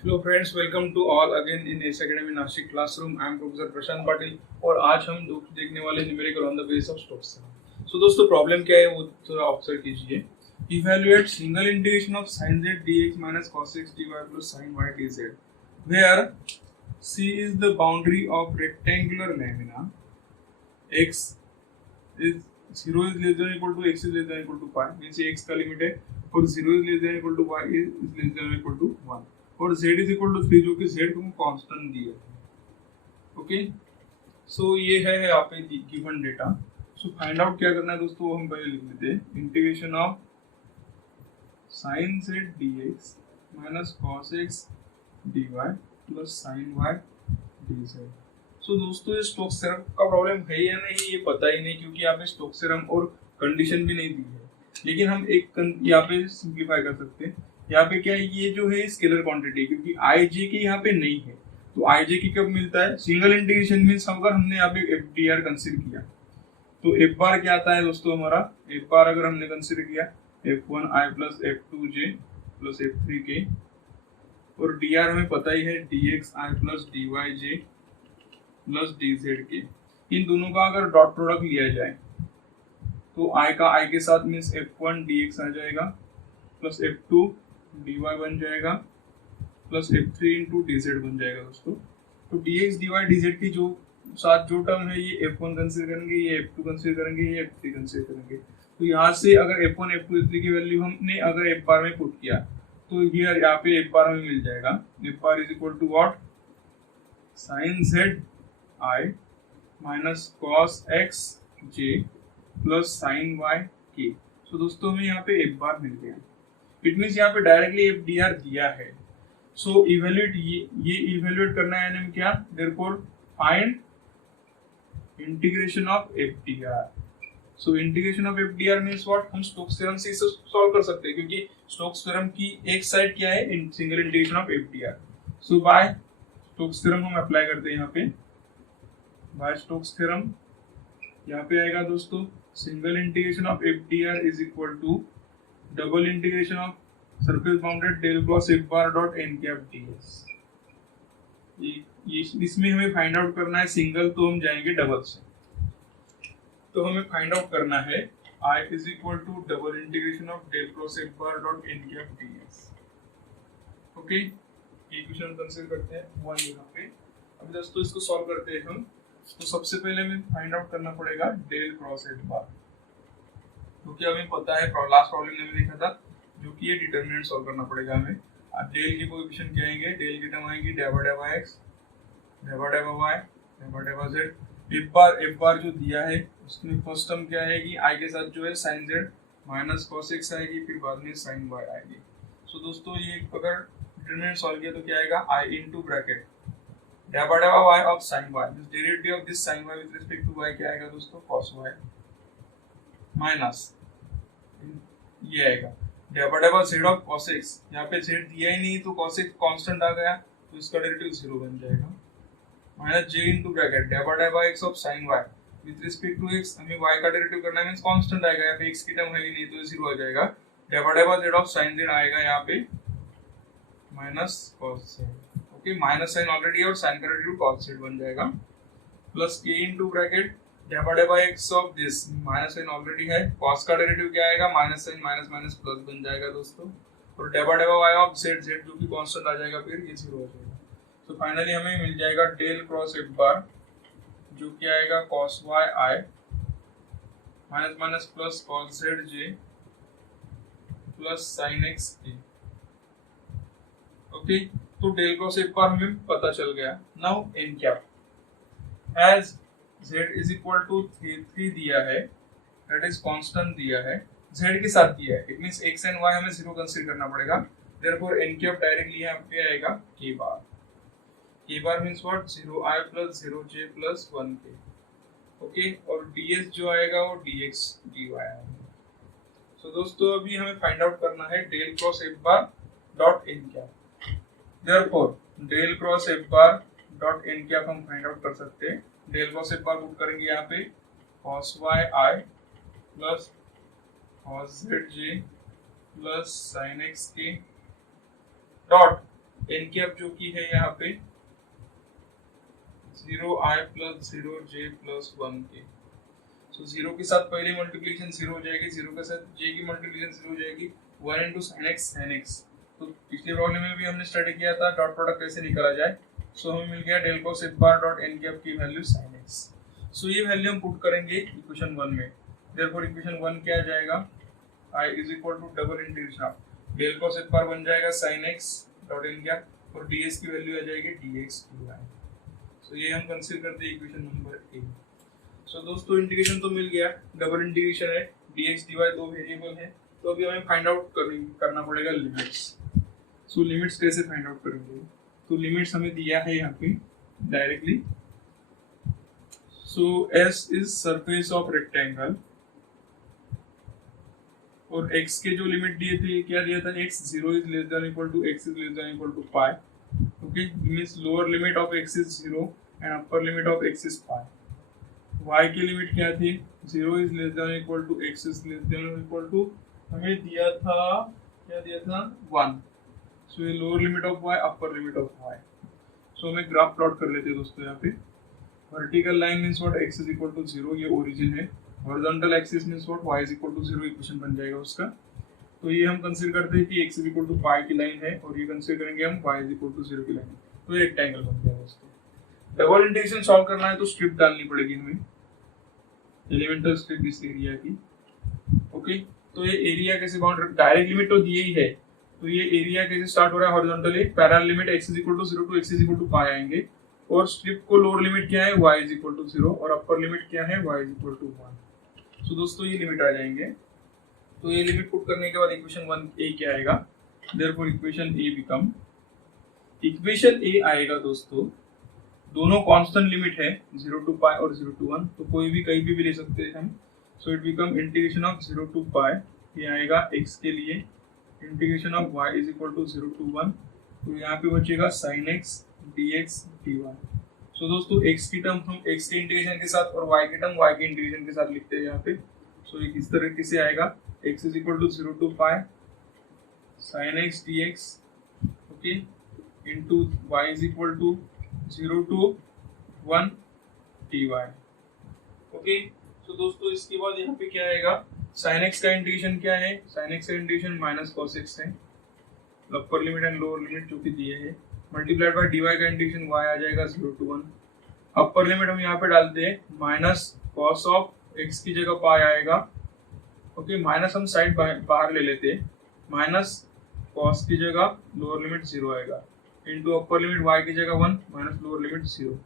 Hello friends, welcome to all again in S academy Nashik classroom. I am professor Prashant Patil और आज हम देखने वाले numerical on the base of Stokes. So दोस्तों, problem क्या है वो थोड़ा ऑब्जर्व कीजिए। Evaluate single integration of sin z dx minus cos x dy plus sin y dz where c is the boundary of rectangular lamina, x is 0 is less than equal to x is less than equal to pi, means ये x का limit है, और 0 is less than equal to y is less than equal to 1, और z is equal to 3 जो कि z को constant दिया है। ओके, सो ये है यहाँ पे given data. So find out क्या करना है दोस्तों, हम पहले लिख लेते हैं integration of sin z dx minus cos x dy plus sin y dz। सो दोस्तों, ये स्टोक्स थ्योरम का प्रॉब्लम है या नहीं ये पता ही नहीं, क्योंकि यहाँ पे स्टोक्स थ्योरम और कंडीशन भी नहीं दी है। लेकिन हम एक यहाँ पे सिंप्लीफाई कर सकते हैं। यहाँ पे क्या है, ये जो है स्केलर क्वांटिटी, क्योंकि आई जे के यहाँ पे नहीं है, तो आई जे की कब मिलता है, सिंगल इंटीग्रेशन मीन्स अगर हमने यहाँ पे एफ डी आर कंसिडर किया तो एफ बार क्या आता है दोस्तों हमारा, एफ बार अगर हमने कंसिडर किया f1 i plus f2 j plus f3 k, और dr हमें पता ही है dx i plus dy j plus dz k। इन दोनों का अगर डॉट प्रोडक्ट लिया जाए तो i का i के साथ मीन्स f1 dx आ जाएगा प्लस f2 dy बन जाएगा प्लस f3 इंटू dz बन जाएगा दोस्तों। तो dx dy dz की जो साथ जो टर्म है ये f1 कंसीडर करेंगे, ये f2 कंसीडर करेंगे, ये f3 कंसीडर करेंगे। तो यहाँ से अगर f1 f2 f3 की वैल्यू हमने अगर f बार में पुट किया तो हियर यहाँ पे f बार में मिल जाएगा f bar is equal to what, sin z i minus cos x j plus sin y k। So दोस्तों हमें यहाँ पे f बार मिल गया। इट मीन्स यहाँ पे डायरेक्टली एफ डी आर दिया है। सो इवेल्युएट ये इवेल्युएट करना है यानी क्या, therefore find integration of F D R. So integration of F D are means what, हम स्टोक्स थ्योरम से इसे सॉल्व कर सकते हैं, क्योंकि स्टोक्स थ्योरम की एक साइड क्या है, single integration of F D R. So by Stokes theorem हम अप्लाई करते हैं यहाँ पे, बाय स्टोक्स थ्योरम यहाँ पे आएगा दोस्तों, single integration of F D R is equal to double integration of surface bounded del cross F bar dot N cap DS. इसमें हमें फाइंड आउट करना है सिंगल, तो हम जाएंगे डबल से। तो हमें फाइंड आउट करना है I is equal to double integration of del cross F bar dot N cap DS. Okay, ये क्वेश्चन कंसीडर करते हैं वन यहाँ पे। अब दोस्तों इसको सॉल्व करते हैं हम। तो सबसे पहले हमें फाइंड आउट करना पड़ेगा डेल क्रॉस एफ बार, क्योंकि हमें पता है लास्ट प्रॉब्लम में देखा था जो कि ये डिटरमिनेंट सॉल्व करना पड़ेगा हमें। अब डेल के कोएफिशिएंट क्या आएंगे, डेल की टर्म आएगी डेवा डेवा x डेवा डेवा y डेवा डेवा z। एक बार जो दिया है उसमें फर्स्ट टर्म क्या आएगी, i के साथ जो है sin z minus cos x आएगी, फिर बाद में sin y आएगी। सो दोस्तों ये अगर डिटरमिनेंट सॉल्व किया तो क्या आएगा, i इनटू ब्रैकेट डेवा डेवा y of sin y, means derivative of this sin y with respect to y क्या आएगा दोस्तों, cos y माइनस ये आएगा डेवा डेवा z ऑफ cos x। यहाँ पे z दिया ही नहीं तो cos x कांस्टेंट आ गया, तो इसका डेरिवेटिव 0 बन जाएगा, माइनस j इनटू ब्रैकेट डेवा डेवा x of sin y with respect to x। हमें y का डेरिवेटिव करना है मींस कांस्टेंट आएगा, यहाँ पे x की टर्म है ही नहीं तो 0 आ जाएगा। डेवा डेवा z ऑफ sin z आएगा यहाँ पे minus cos z। Okay, minus sine already और sin का डेरिवेटिव cos z बन जाएगा, प्लस k इनटू ब्रैकेट डेवा डेवा x of this, minus sine already है, cos का डेरिवेटिव क्या आएगा, minus sine minus minus plus बन जाएगा दोस्तों, और डेवा डेवा y ऑफ z, z जो कि कांस्टेंट आ जाएगा, फिर ये 0 हो जाएगा। तो फाइनली हमें मिल जाएगा डेल क्रॉस एफ बार जो कि आएगा cos y i minus minus plus cos z j plus sin x k। Okay, तो डेल क्रॉस एफ बार हमें पता चल गया। Now N cap, as z is equal to 3 दिया है, दैट इज कांस्टेंट दिया है, z के साथ दिया है, it means x and y हमें 0 कंसीडर करना पड़ेगा। देयरफॉर एन कैप डायरेक्टली यहाँ पे आएगा k bar. k bar means what, 0i plus 0j plus 1k। Okay, और ds जो आएगा वो dx dy आएगा। सो दोस्तों अभी हमें फाइंड आउट करना है del cross F bar dot N cap. Therefore del cross F bar dot N cap हम फाइंड आउट कर सकते हैं। Del cross F bar put करेंगे यहाँ पे cos y i plus cos z j plus sin x k dot N cap जो की है यहाँ पे 0i plus 0j plus 1k। सो 0 के साथ पहले मल्टीप्लिकेशन 0 हो जाएगी, 0 के साथ j की मल्टीप्लिकेशन 0 हो जाएगी, 1 इंटू sin x। तो पिछले प्रॉब्लम में भी हमने स्टडी किया था डॉट प्रोडक्ट कैसे निकाला जाए। सो हमें मिल गया del cos f bar dot n cap की वैल्यू sin x। सो ये वैल्यू हम पुट करेंगे इक्वेशन 1 में। देयरफॉर इक्वेशन 1 क्या आ जाएगा, i is equal to double integration of del cos f bar बन जाएगा sin x dot n cap और ds की वैल्यू आ जाएगी dx dy। सो ये हम कंसीडर करते हैं इक्वेशन नंबर 8। सो दोस्तों इंटीग्रेशन तो मिल गया, डबल इंटीग्रेशन है, dx dy दो वेरिएबल है। तो अभी हमें फाइंड आउट करना पड़ेगा लिमिट्स। सो लिमिट्स कैसे फाइंड आउट करेंगे, तो लिमिट्स हमें दिया है यहाँ पे directly. So S is surface of rectangle और x के जो लिमिट दिए थे क्या दिया था, x 0 is less than equal to x is less than equal to pi. Okay, means lower limit of x is 0 and upper limit of x is pi. y की limit क्या थी, 0 is less than equal to x is less than equal to हमें दिया था, क्या दिया था 1। So ये lower limit of y, upper limit of y। So हमें ग्राफ प्लॉट कर लेते हैं दोस्तों। यहाँ पे vertical line means what, x is equal to 0, ये ओरिजिन है। Horizontal axis means what, y is equal to 0 equation बन जाएगा उसका। तो ये हम कंसीडर करते हैं कि x इज इक्वल टू पाई की लाइन है और ये कंसीडर करेंगे हम y इज इक्वल टू 0 की लाइन है। तो ये रेक्टेंगल बन गया दोस्तों। डबल इंटीग्रेशन सॉल्व करना है तो स्ट्रिप डालनी पड़ेगी हमें, एलिमेंटल स्ट्रिप इस एरिया की। ओके, तो ये एरिया कैसे बाउंड, डायरेक्ट लिमिट तो दिए ही है, तो ये एरिया कैसे स्टार्ट हो रहा है horizontally, parallel limit x is equal to 0 to x is equal to pi आएंगे और स्ट्रिप को लोअर लिमिट क्या है y इज इक्वल टू 0 और अपर लिमिट क्या है y इज इक्वल टू 1। सो दोस्तों ये लिमिट आ जाएंगे। तो ये लिमिट पुट करने के बाद इक्वेशन 1a क्या आएगा, therefore equation a become, equation a आएगा दोस्तों, दोनों कांस्टेंट लिमिट है 0 टू पाई और 0 टू 1, तो कोई भी कहीं भी ले सकते हैं हम। So it become integration of 0 to pi, ये आएगा x के लिए, integration of y is equal to 0 to 1, तो यहाँ पे बचेगा sin x dx dy। सो दोस्तों x की टर्म हम x के इंटीग्रेशन के साथ और y की टर्म y के इंटीग्रेशन के साथ लिखते हैं यहाँ पे। सो ये किस तरीके से आएगा, x is equal to 0 to pi sin x dx, okay, into y is equal to 0 to 1 dy। Okay, so दोस्तों इसके बाद यहाँ पे क्या आएगा, sin x का इंटीग्रेशन क्या है, sin x का इंटीग्रेशन माइनस cos x है, upper limit and lower limit जो कि दिए है, मल्टीप्लाइड बाय dy का इंटीग्रेशन y आ जाएगा 0 टू 1। अपर लिमिट हम यहाँ पे डालते हैं, माइनस cos ऑफ x की जगह पाई आएगा। ओके, माइनस हम साइड बाहर ले लेते हैं, माइनस cos की जगह लोअर लिमिट 0 आएगा, इंटू अपर लिमिट y की जगह 1 minus lower limit 0।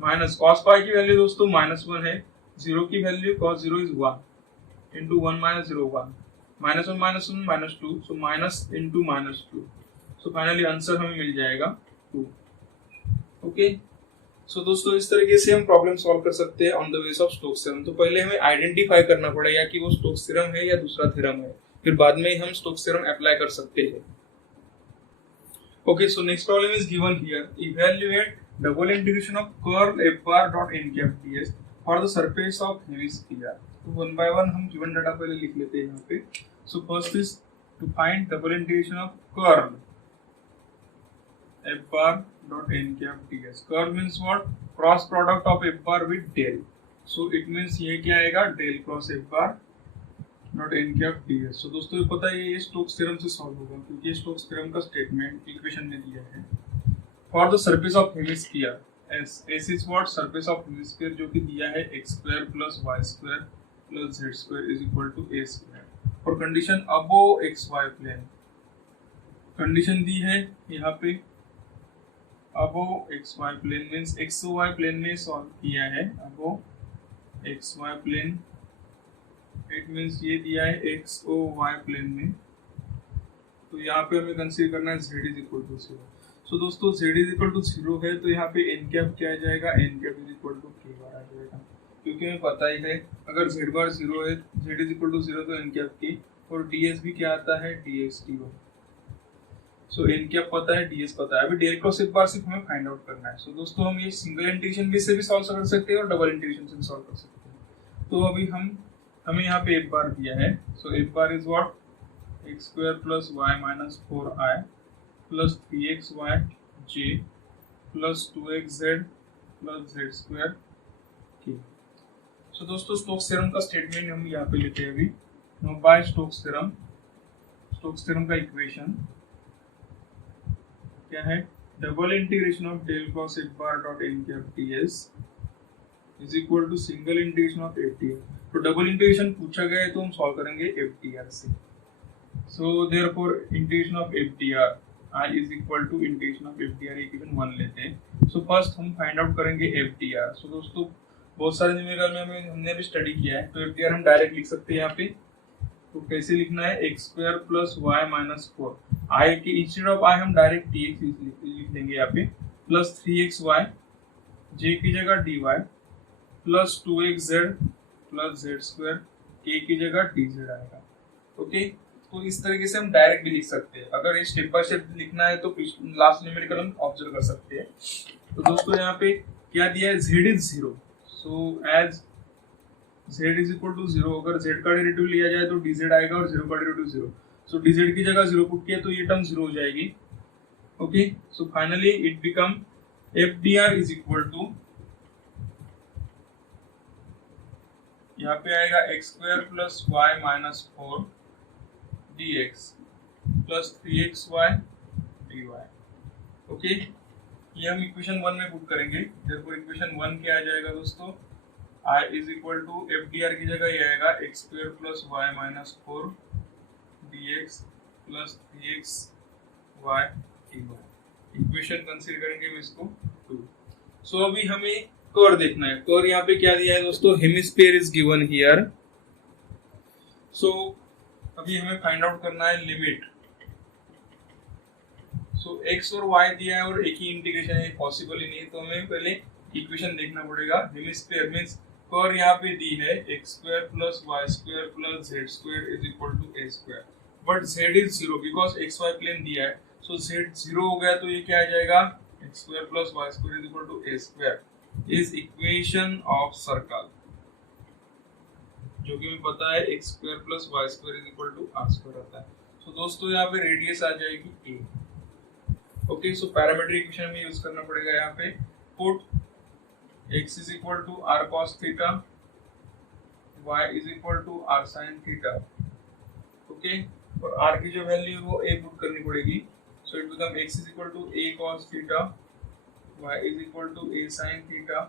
Minus cos पाई की वैल्यू दोस्तों -1 है, 0 की value cos 0 is 1 into 1 minus 0 1, -1 minus 2, so minus into -2। So finally answer हमें मिल जाएगा 2। ओके, सो दोस्तों इस तरीके से हम प्रॉब्लम सॉल्व कर सकते हैं on the base of Stokes theorem. तो पहले हमें आइडेंटिफाई करना पड़ेगा कि वो स्टोक्स थ्योरम है या दूसरा थ्योरम है, फिर बाद में हम स्टोक्स थ्योरम अप्लाई कर सकते हैं। Okay, so next problem is given here, evaluate double integration of curl f bar dot n cap ds for the surface of hemisphere. तो वन बाय वन हम गिवन डाटा पहले लिख लेते हैं यहाँ पे। So first is to find double integration of curl f bar dot n cap ds। Curl means what, cross product of f bar with del. So it means ये क्या आएगा, del cross f bar dot n cap ds। So दोस्तों ये पता है ये Stokes theorem से solve होगा क्योंकि स्टोक्स थ्योरम का स्टेटमेंट इक्वेशन में दिया है। For the surface of hemisphere, s is what, surface of hemisphere जो कि दिया है x² plus y² plus z² is equal to a²। और condition above xy plane, condition दी है यहाँ पे above xy plane means xy plane में सॉल्व किया है, above xy plane it means ये दिया है xy प्लेन में। तो यहाँ पे हमें कंसीडर करना है z इज इक्वल टू 0। सो दोस्तों z इज इक्वल टू 0 है तो यहाँ पे n कैप क्या आ जाएगा, n cap is equal to k bar आ जाएगा, क्योंकि हमें पता ही है अगर z बार 0 है, z इज इक्वल टू 0 तो n कैप k, और ds भी क्या आता है, dx dy। सो n कैप पता है, ds पता है, अभी डेल क्रॉस f बार सिर्फ हमें फाइंड आउट करना है। सो दोस्तों हम ये सिंगल इंटीग्रेशन भी से भी सॉल्व कर सकते हैं और डबल इंटीग्रेशन से भी सॉल्व कर सकते हैं। तो अभी हमें यहाँ पे f बार दिया है, सो f bar is what, x² plus y minus 4i plus 3xy j plus 2xz plus z square k। So दोस्तों स्टोक्स थ्योरम का स्टेटमेंट हम यहाँ पे लेते हैं अभी। बाय स्टोक्स थ्योरम का इक्वेशन क्या है? Double integration of del cross F bar dot N cap ds is equal to single integration of F T R. तो डबल इंटीग्रेशन पूछा गया है तो हम सॉल्व करेंगे एफ टी आर से। So therefore integration of F T R I is equal to integration of F T R equation 1 लेते हैं। सो फर्स्ट हम फाइंड आउट करेंगे एफ टी आर। सो दोस्तों बहुत सारे न्यूमेरिकल में हमने भी स्टडी किया है, तो एफ टी आर हम डायरेक्ट लिख सकते हैं यहाँ पे। तो कैसे लिखना है? X square plus Y minus 4 I के इंस्टेड ऑफ आई हम डायरेक्ट टी एक्स लिख देंगे यहाँ पे, प्लस 3xy जे की जगह dy plus 2xz plus z square k की जगह dz आएगा। ओके, तो इस तरीके से हम डायरेक्ट भी लिख सकते हैं। अगर ये स्टेप बाय स्टेप लिखना है तो लास्ट न्यूमेरिकल हम ऑब्जर्व कर सकते हैं। तो दोस्तों यहाँ पे क्या दिया है? z is 0। So as z is equal to 0, अगर z का डेरिवेटिव लिया जाए तो dz आएगा और 0 का डेरिवेटिव 0। सो dz की जगह 0 पुट किया तो ये टर्म 0 हो जाएगी। Okay, so finally it become fdr is equal to, यहाँ पे आएगा X square plus Y minus 4 dx plus 3xy dy। Okay, ये हम इक्वेशन 1 में पुट करेंगे। देयरफॉर इक्वेशन 1 क्या आ जाएगा दोस्तों? i is equal to fdr की जगह ये आएगा X square plus Y minus 4 dx plus 3xy dy। Equation consider करेंगे इसको 2। सो अभी हमें कर्व देखना है। कर्व यहाँ पे क्या दिया है दोस्तों? Hemisphere is given here. So अभी हमें फाइंड आउट करना है लिमिट। सो x और y दिया है और एक ही इंटीग्रेशन है, पॉसिबल ही नहीं, तो हमें पहले इक्वेशन देखना पड़ेगा। हेमिस्फीयर मींस कर्व यहाँ पे दी है X square plus Y square plus Z square is equal to A square, but z is 0 because X Y plane दिया है। सो z 0 हो गया तो ये क्या आ जाएगा? X square plus Y square is equal to A square is equation of circle, जो कि हमें पता है X square plus Y square is equal to R square आता है। सो दोस्तों यहाँ पे रेडियस आ जाएगी A. Okay, so parametric equation में यूज करना पड़ेगा यहाँ पे। Put x is equal to R cos theta, y is equal to R sine theta. Okay, और r की जो वैल्यू है वो a पुट करनी पड़ेगी। So it become x is equal to a cos theta, y is equal to a sin theta.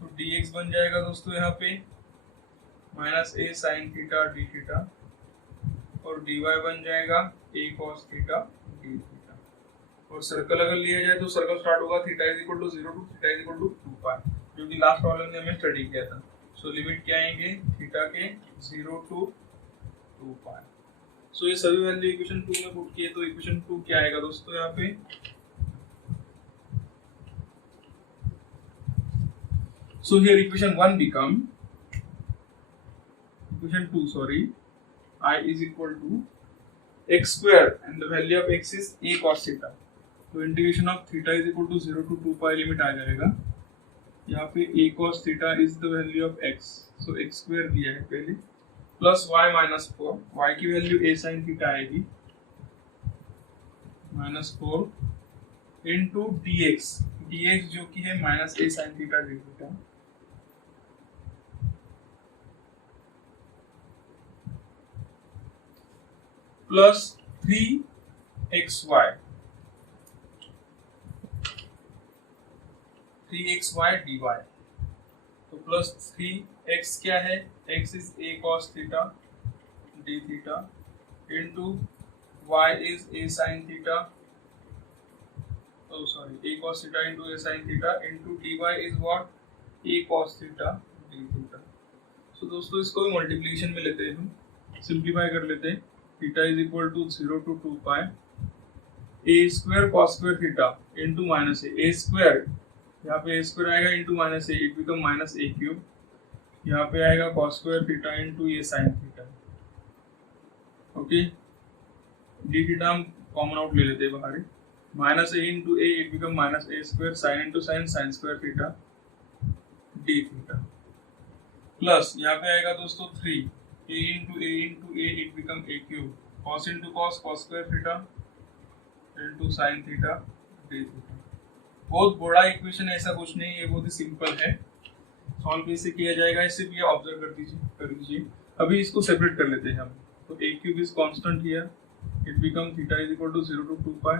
तो dx बन जाएगा दोस्तों यहाँ पे minus a sin theta d theta, और dy बन जाएगा a cos theta d theta. और सर्कल अगर लिया जाए तो सर्कल स्टार्ट होगा theta is equal to 0 to theta is equal to 2 pi, जो कि लास्ट प्रॉब्लम में हमने स्टडी किया था। सो लिमिट क्या आएंगे? थीटा के 0 टू 2 पाई। सो ये सभी वैल्यू इक्वेशन 2 में पुट किए तो इक्वेशन 2 क्या आएगा दोस्तों यहाँ पे? So here equation 1 become equation 2, sorry, I is equal to x square and the value of x is a cos theta. तो integration of theta is equal to 0 to 2 pi limit आ जाएगा। यहाँ पे a cos theta is the value of x, so x square दिया है पहले, plus y minus 4, y की वैल्यू a sin थीटा आएगी माइनस 4 इंटू dx, dx जो कि है minus a sin theta d theta, plus 3xy dy। तो प्लस 3x क्या है? x is a cos theta d theta into y is a sin theta, a cos theta into a sin theta into dy is what? a cos theta d theta. So दोस्तों इसको भी multiplication में लेते हैं, हम simplify कर लेते हैं। Theta is equal to 0 to 2 pi a square cos square theta into minus a square, यहाँ पे a स्क्वायर आएगा into minus a, it become minus a cube, यहाँ पे आएगा cos स्क्वायर थीटा इंटू ये sin theta. Okay, d theta हम common out ले लेते हैं बाहर, minus a into a, it become minus a square, sin into sin square theta d theta, plus यहाँ पे आएगा दोस्तों 3 a into a, it become a cube, cos into cos square theta into sin theta d theta. बहुत बड़ा equation है, ऐसा कुछ नहीं, ये बहुत ही सिंपल है। सॉल्व कैसे किया जाएगा इसे भी ऑब्जर्व कर दीजिए। अभी इसको सेपरेट कर लेते हैं हम। तो a cube is constant here, it become theta is equal to 0 to 2 pi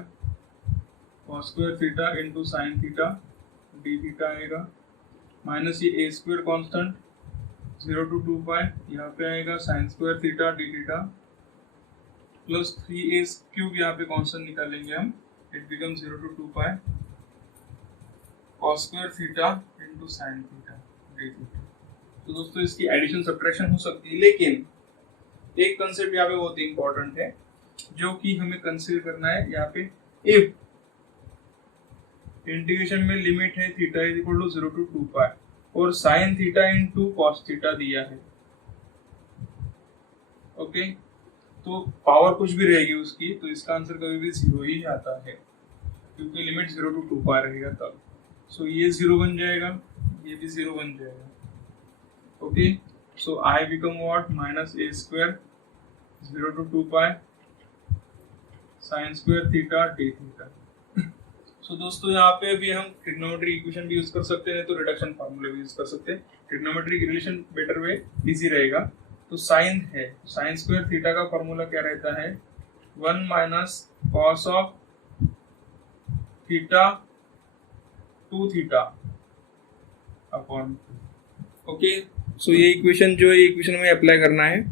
cos square theta into sin theta d theta आएगा, माइनस ये a square constant 0 to 2 pi, यहाँ पे आएगा sin square theta d theta plus 3a cube, यहाँ पे constant निकालेंगे हम, it become 0 to 2 pi cos square theta into sin theta d theta. तो दोस्तों इसकी एडिशन सब्ट्रैक्शन हो सकती है, लेकिन एक कंसेप्ट यहाँ पे बहुत इंपॉर्टेंट है जो कि हमें कंसीडर करना है। यहाँ पे इफ इंटीग्रेशन में लिमिट है theta is equal to 0 to 2 pi और sine theta into cos theta दिया है, ओके, तो पावर कुछ भी रहेगी उसकी, तो इसका आंसर कभी भी 0 ही आता है क्योंकि लिमिट 0 to 2 पाई रहेगा तब। सो ये 0 बन जाएगा, ये भी 0 बन जाएगा, okay. So I become what, minus a square 0 to 2 pi sine square theta d theta. So दोस्तों यहाँ पे अभी हम ट्रिग्नोमेट्री इक्वेशन भी यूज कर सकते हैं, तो रिडक्शन फार्मूला भी यूज कर सकते हैं। Trigonometric relation better way easy रहेगा। तो साइन है, साइन स्क्वायर थीटा का फार्मूला क्या रहता है, 1 minus cos of theta 2 theta upon, okay. So ये इक्वेशन जो है इक्वेशन में अप्लाई करना है।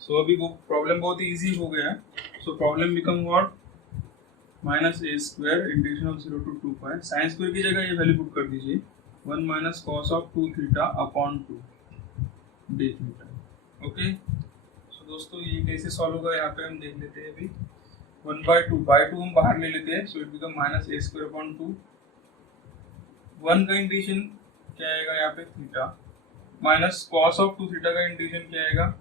सो अभी वो प्रॉब्लम बहुत ही इजी हो गया है। So problem become what, minus a square integration of 0 to 2 pi, sine square की जगह ये वैल्यू पुट कर दीजिए, 1 minus cos of 2 theta upon 2 d theta, okay. So दोस्तों ये कैसे सॉल्व होगा यहाँ पे हम देख लेते हैं अभी। 1/2 हम बाहर ले लेते हैं, सो it become minus a square upon 2, 1 का इंटीग्रेशन क्या आएगा यहाँ पे theta, minus cos of 2 theta का इंटीग्रेशन क्या आएगा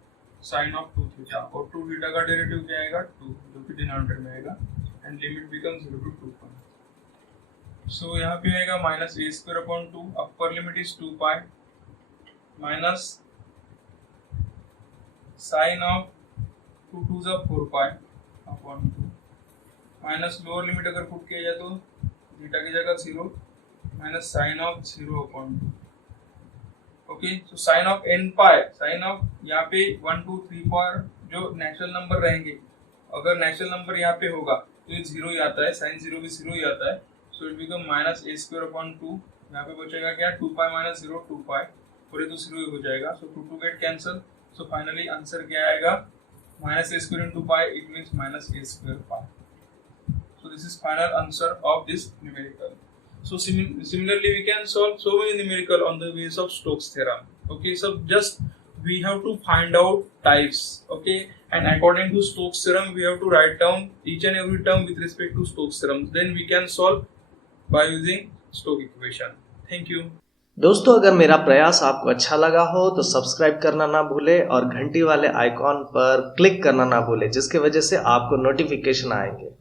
साइन ऑफ 2 थीटा, और 2 थीटा का डेरिवेटिव क्या आएगा 2, जो कि डिनोमिनेटर में आएगा, and limit become 0 to 2 pi. So यहाँ पे आएगा minus a square upon 2, upper limit is 2 pi, minus sine of 2 2 जा 4 pi upon 2, minus lower limit अगर पुट किया जाए तो थीटा की जगह 0, minus sine of 0 upon 2, okay. So sine of n pi, sine of यहाँ पे 1 2 3 4 जो नेचुरल नंबर रहेंगे, अगर नेचुरल नंबर यहाँ पे होगा तो ये 0 ही आता है, साइन 0 भी 0 ही आता है। सो it become minus a square upon 2, यहाँ पे बचेगा क्या 2 पाई माइनस 0 2 पाई, और ये तो 0 ही हो जाएगा। सो 2 get cancel. So finally answer क्या आएगा, minus a square into pi, it means minus a square pi. So this is final answer of this numerical. So similarly we can solve so many numerical on the basis of Stokes theorem, okay. So just we have to find out types, okay, and according to Stokes theorem we have to write down each and every term with respect to Stokes theorem, then we can solve by using Stokes equation. Thank you. दोस्तों अगर मेरा प्रयास आपको अच्छा लगा हो तो subscribe करना ना भूले और घंटी वाले आइकॉन पर क्लिक करना ना भूले, जिसकी वजह से आपको नोटिफिकेशन आएंगे।